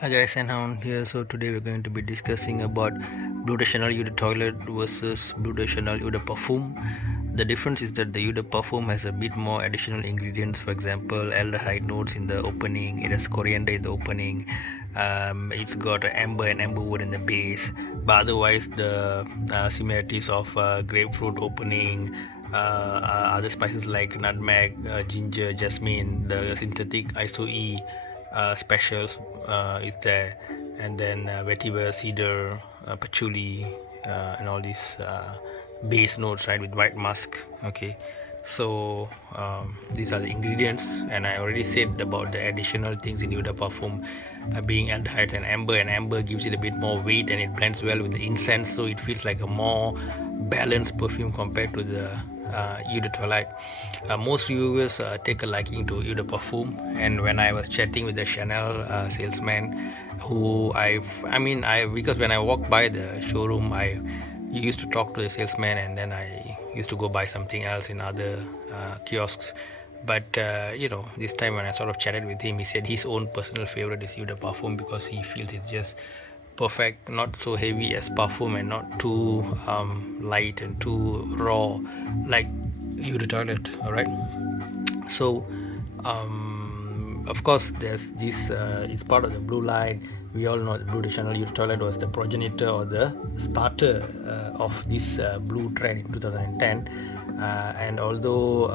Hi guys, and Hound here. So today we're going to be discussing about Bleu de Chanel Eau de Toilet versus Bleu de Chanel Eau de Parfum. The difference is that the Eau de Parfum has a bit more additional ingredients. For example, aldehyde notes in the opening. It has coriander in the opening. It's got amber and amberwood in the base. But otherwise, the similarities of grapefruit opening, other spices like nutmeg, ginger, jasmine, the synthetic ISO-E specials is there, and then vetiver, cedar, patchouli, and all these base notes, right, with white musk. Okay, so these are the ingredients, and I already said about the additional things in Eau de Parfum being aldehydes and amber gives it a bit more weight and it blends well with the incense, so it feels like a more balanced perfume compared to the Eau de Toilette. Most reviewers take a liking to Eau de Parfum, and when I was chatting with the Chanel salesman, who I because when I walked by the showroom, I used to talk to the salesman, and then I used to go buy something else in other kiosks. But this time when I sort of chatted with him, he said his own personal favorite is Eau de Parfum because he feels it's just perfect, not so heavy as Parfum and not too light and too raw like Eau de Toilette. All right. So of course there's this it's part of the blue line. We all know that Bleu de Chanel Eau de Toilette was the progenitor or the starter of this blue trend in 2010, and although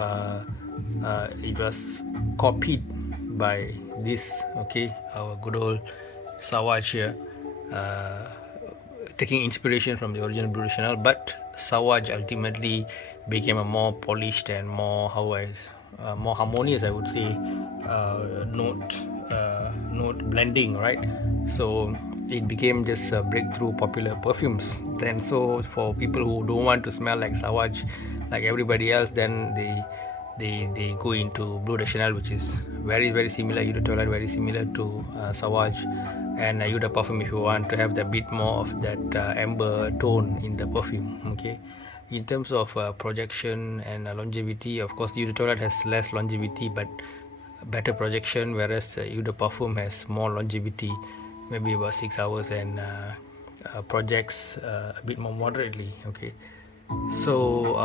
it was copied by this, okay, our good old Savage here, uh, taking inspiration from the original Bleu de Chanel, but Savage ultimately became a more polished and more more harmonious, I would say, note blending, right? So it became just breakthrough popular perfumes. Then, so for people who don't want to smell like Savage, like everybody else, then they go into Bleu de Chanel, which is very similar. Eau de Toilette very similar to Savage, and Eau de Parfum if you want to have a bit more of that amber tone in the perfume. Okay, in terms of projection and longevity, of course, Eau de Toilette has less longevity but better projection, whereas Eau de Parfum has more longevity, maybe about 6 hours, and projects a bit more moderately. Okay, so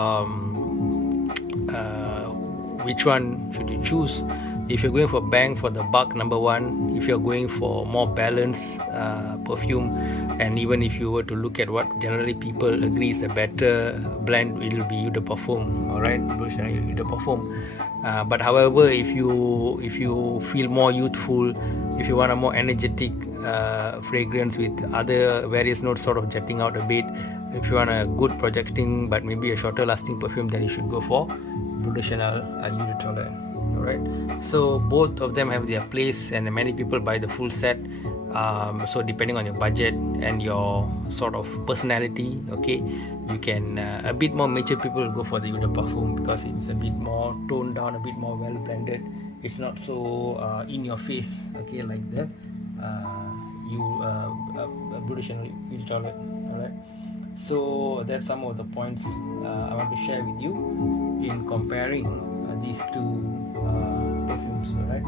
which one should you choose? If you're going for bang for the buck, number one. If you're going for more balanced perfume, and even if you were to look at what generally people agree is a better blend, it will be Eau de Parfum. All right, Eau de Parfum. But however, if you feel more youthful, if you want a more energetic fragrance with other various notes sort of jetting out a bit, if you want a good projecting but maybe a shorter lasting perfume, then you should go for Bleu de Chanel and Eau de Toilette. Alright, so both of them have their place, and many people buy the full set. So depending on your budget and your sort of personality, okay, you can a bit more mature people will go for the Eau de Parfum because it's a bit more toned down, a bit more well blended. It's not so in your face, okay, like the Bleu de Chanel Eau de Toilette. Alright, so that's some of the points I want to share with you in comparing these two perfumes. Right,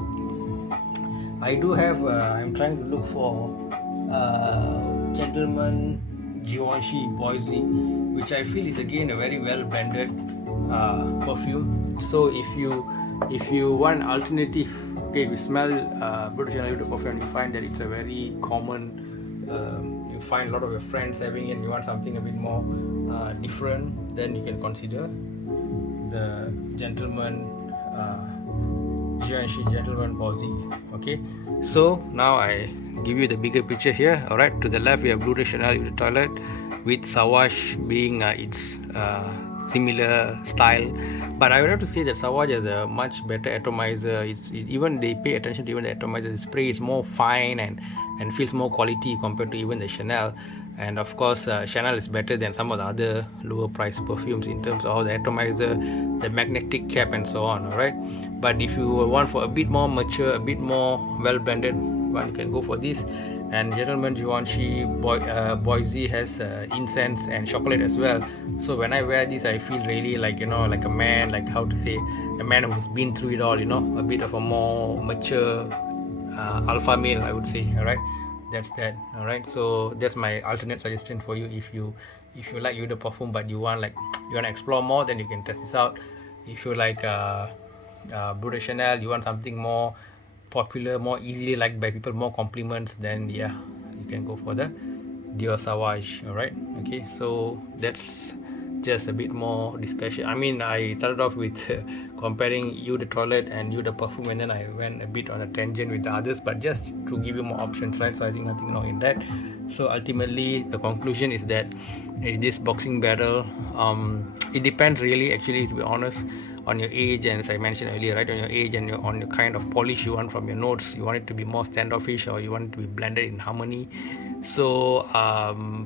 I do have I'm trying to look for Gentleman Givenchy Boise, which I feel is again a very well blended perfume. So if you want alternative, okay, if you smell Bleu de Chanel perfume and you find that it's a very common, you find a lot of your friends having it and you want something a bit more different, then you can consider the Gentleman Givenchy Gentleman Boise. Okay, so now I give you the bigger picture here. Alright, to the left we have Bleu de Chanel Eau de Toilette with Savage being its similar style, but I would have to say that Savage has a much better atomizer. Even they pay attention to even the atomizer. The spray is more fine and feels more quality compared to even the Chanel. And of course, Chanel is better than some of the other lower price perfumes in terms of the atomizer, the magnetic cap, and so on. Alright, but if you want for a bit more mature, a bit more well blended, one can go for this. And Gentleman Givenchy Boise has incense and chocolate as well. So when I wear this, I feel really like, like a man, like how to say, a man who's been through it all, a bit of a more mature alpha male, I would say. All right, that's that. All right, so that's my alternate suggestion for you. If you like Eau de Parfum but you want like you want to explore more, then you can test this out. If you like Bleu de Chanel, you want something more popular, more easily liked by people, more compliments, then yeah, you can go for the Dior Sauvage. All right, okay, so that's just a bit more discussion. I mean, I started off with comparing Eau de Toilette and Eau de Parfum, and then I went a bit on a tangent with the others, but just to give you more options, right? So I think nothing wrong in that. So ultimately, the conclusion is that in this boxing battle, it depends really, actually, to be honest, on your age, and as I mentioned earlier, right, on your age and on your kind of polish you want from your notes. You want it to be more standoffish, or you want it to be blended in harmony. So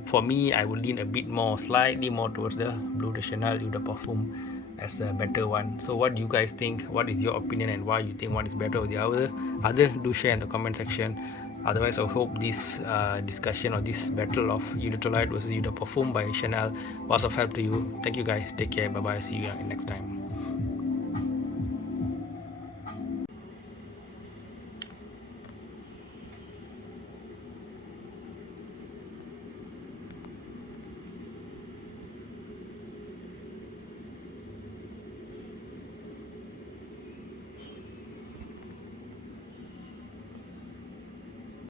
for me, I would lean a bit more, slightly more towards the Bleu de Chanel Eau de Parfum as a better one. So what do you guys think? What is your opinion, and why you think one is better or the other? Do share in the comment section. Otherwise, I hope this discussion or this battle of Eau de Toilette versus Eau de Parfum by Chanel was of help to you. Thank you guys. Take care. Bye bye. See you next time.